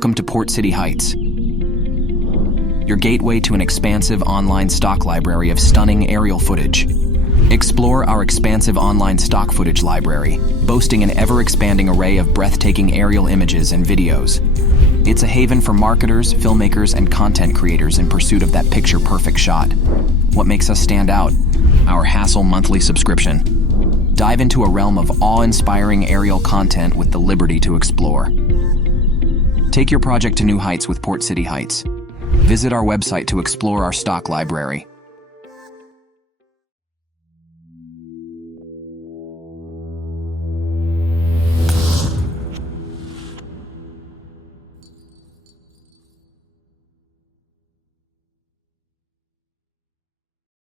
Welcome to Port City Heights, your gateway to an expansive online stock library of stunning aerial footage. Explore our expansive online stock footage library, boasting an ever-expanding array of breathtaking aerial images and videos. It's a haven for marketers, filmmakers, and content creators in pursuit of that picture-perfect shot. What makes us stand out? Our hassle monthly subscription. Dive into a realm of awe-inspiring aerial content with the liberty to explore. Take your project to new heights with Port City Heights. Visit our website to explore our stock library.